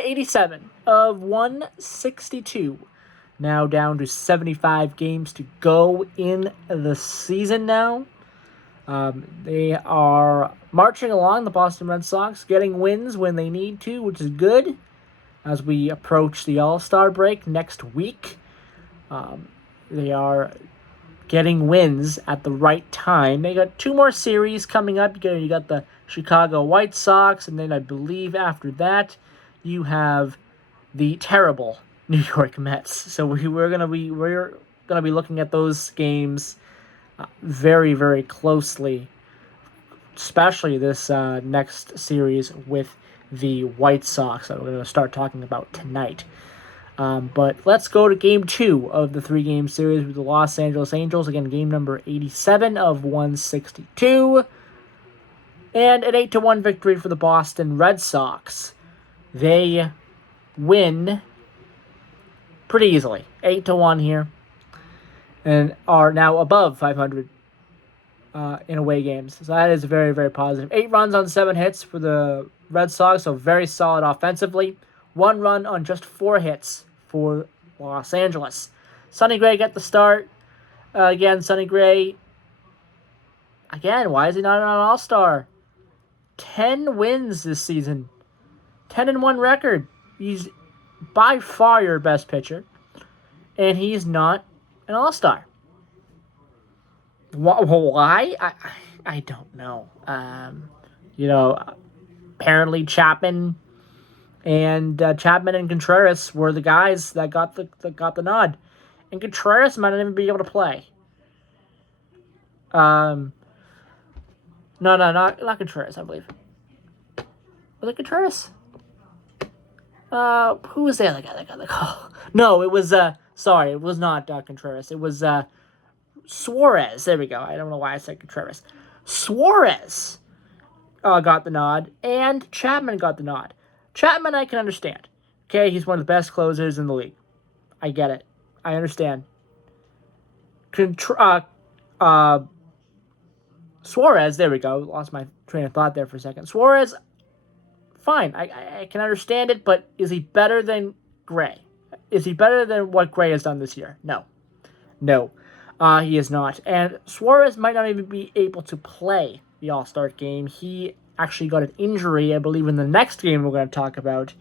Game 87 of 162. Now down to 75 games to go in the season now. They are marching along, the Boston Red Sox, getting wins when they need to, which is good as we approach the All-Star break next week. They are getting wins at the right time. They got two more series coming up. You got the Chicago White Sox, and then I believe after that you have the terrible New York Mets. So we're gonna be looking at those games very, very closely, especially this next series with the White Sox that we're going to start talking about tonight. But let's go to Game 2 of the three-game series with the Los Angeles Angels. Again, game number 87 of 162. And an 8-1 victory for the Boston Red Sox. They win pretty easily. 8-1 here. And are now above 500 in away games. So that is very, very positive. 8 runs on 7 hits for the Red Sox, so very solid offensively. 1 run on just 4 hits for Los Angeles. Sonny Gray got the start. Again, Sonny Gray. Again, why is he not an All-Star? 10 wins this season. 10-1 record. He's by far your best pitcher. And he's not an All-Star. Why? I don't know. Apparently Chapman and Contreras were the guys that got the nod, and Contreras might not even be able to play. No, not Contreras. I believe. Was it Contreras? Who was the other guy that got the call? No, it was sorry, it was not Contreras. It was Suarez. There we go. I don't know why I said Contreras. Suarez got the nod, and Chapman got the nod. Chapman, I can understand. Okay, he's one of the best closers in the league. I get it. I understand. Suarez, there we go. Lost my train of thought there for a second. Suarez, fine. I can understand it, but is he better than Gray? Is he better than what Gray has done this year? No. He is not. And Suarez might not even be able to play the All-Star game. He actually got an injury, I believe, in the next game we're going to talk about,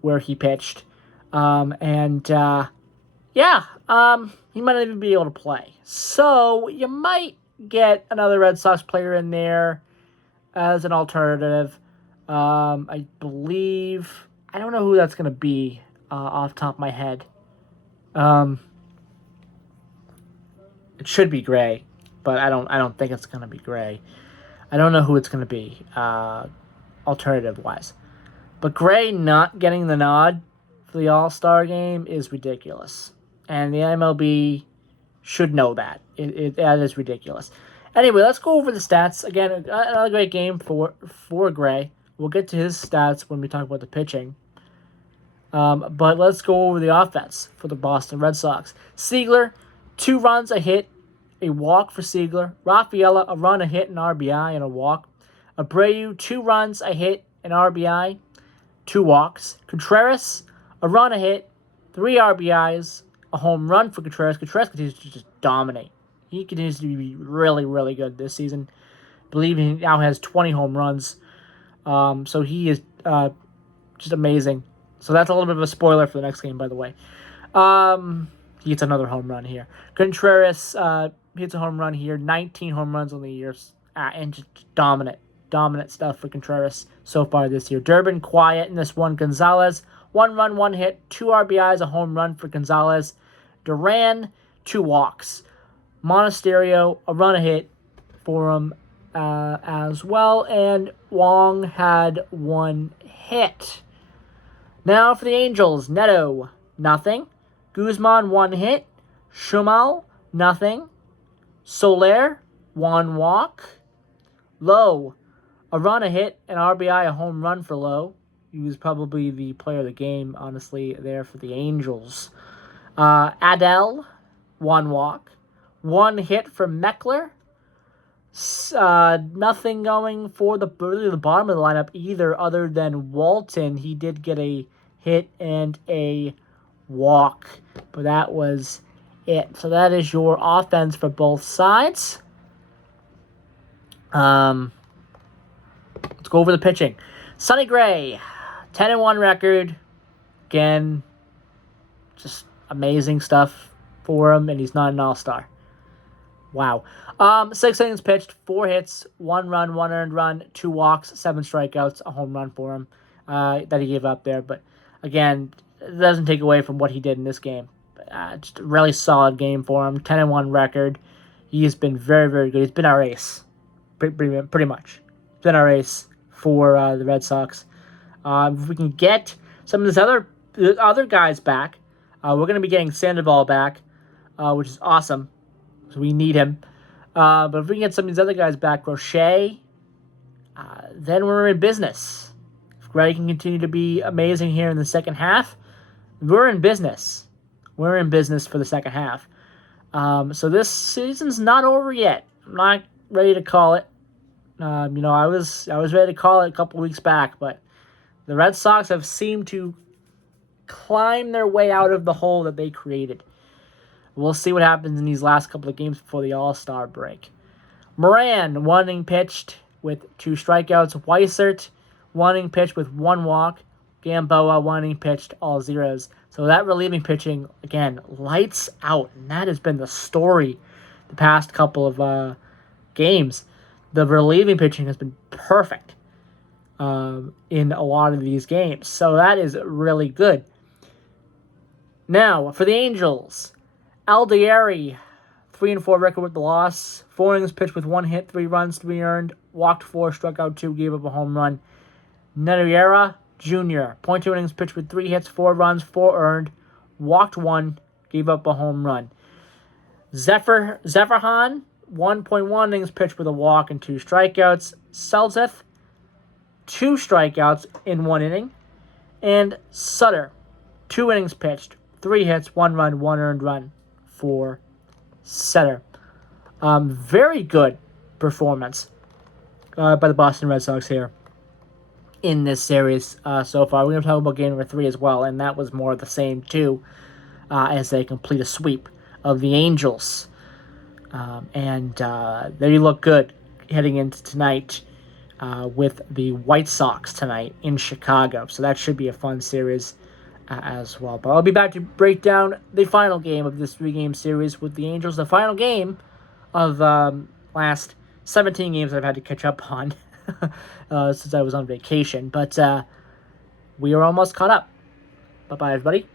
where he pitched. He might not even be able to play. So you might get another Red Sox player in there as an alternative. I believe, I don't know who that's going to be off the top of my head. It should be Gray, but I don't think it's going to be Gray. I don't know who it's going to be, alternative-wise. But Gray not getting the nod for the All-Star game is ridiculous. And the MLB should know that. That is ridiculous. Anyway, let's go over the stats. Again, another great game for Gray. We'll get to his stats when we talk about the pitching. But let's go over the offense for the Boston Red Sox. Seigler, 2 runs, a hit, a walk for Seigler. Rafaela, a run, a hit, an RBI, and a walk. Abreu, 2 runs, a hit, an RBI, 2 walks. Contreras, a run, a hit, 3 RBIs, a home run for Contreras. Contreras continues to just dominate. He continues to be really, really good this season. I believe he now has 20 home runs. So he is just amazing. So that's a little bit of a spoiler for the next game, by the way. He gets another home run here. Contreras hits a home run here. 19 home runs on the year. And just dominant stuff for Contreras so far this year. Durbin, quiet in this one. Gonzalez, 1 run, 1 hit, 2 RBIs, a home run for Gonzalez. Duran, 2 walks. Monasterio, a run, a hit for him as well. And Wong had 1 hit. Now for the Angels. Neto, nothing. Guzman, 1 hit. Schumal, nothing. Soler, 1 walk. Lowe, a run, a hit, an RBI, a home run for Lowe. He was probably the player of the game, honestly, there for the Angels. Adele, 1 walk. 1 hit for Meckler. Nothing going for really the bottom of the lineup either, other than Walton. He did get a hit and a walk, but that was it. So that is your offense for both sides. Let's go over the pitching. Sonny Gray, 10-1 record. Again, just amazing stuff for him, and he's not an all-star. Wow. 6 innings pitched, 4 hits, 1 run, 1 earned run, 2 walks, 7 strikeouts, a home run for him that he gave up there. But again, it doesn't take away from what he did in this game. Just a really solid game for him. 10-1 record. He's been very, very good. He's been our ace, pretty much. He's been our ace for the Red Sox. If we can get some of the other guys back, we're going to be getting Sandoval back, which is awesome. So we need him. But if we can get some of these other guys back, Roche, then we're in business. If Gray can continue to be amazing here in the second half, we're in business. We're in business for the second half. So this season's not over yet. I'm not ready to call it. I was ready to call it a couple weeks back, but the Red Sox have seemed to climb their way out of the hole that they created. We'll see what happens in these last couple of games before the All-Star break. Moran, 1 inning pitched with 2 strikeouts. Weissert, 1 inning pitched with 1 walk. Gamboa, 1 inning pitched, all zeros. So that relieving pitching, again, lights out. And that has been the story the past couple of games. The relieving pitching has been perfect in a lot of these games. So that is really good. Now, for the Angels, Aldieri, 3-4 record with the loss. 4 innings pitched with 1 hit, 3 runs, 3 earned. Walked 4, struck out 2, gave up a home run. Nettiera Jr., 0.2 innings pitched with 3 hits, 4 runs, 4 earned. Walked 1, gave up a home run. Zephyrhan, 1.1 innings pitched with a walk and 2 strikeouts. Selzeth, 2 strikeouts in 1 inning. And Sutter, 2 innings pitched, 3 hits, 1 run, 1 earned run for Sutter. Very good performance by the Boston Red Sox here in this series so far. We're going to talk about game number 3 as well, and that was more of the same too, as they complete a sweep of the Angels. And they look good heading into tonight with the White Sox tonight in Chicago. So that should be a fun series as well. But I'll be back to break down the final game of this 3-game series with the Angels. The final game of last 17 games I've had to catch up on since I was on vacation. But we are almost caught up. Bye-bye, everybody.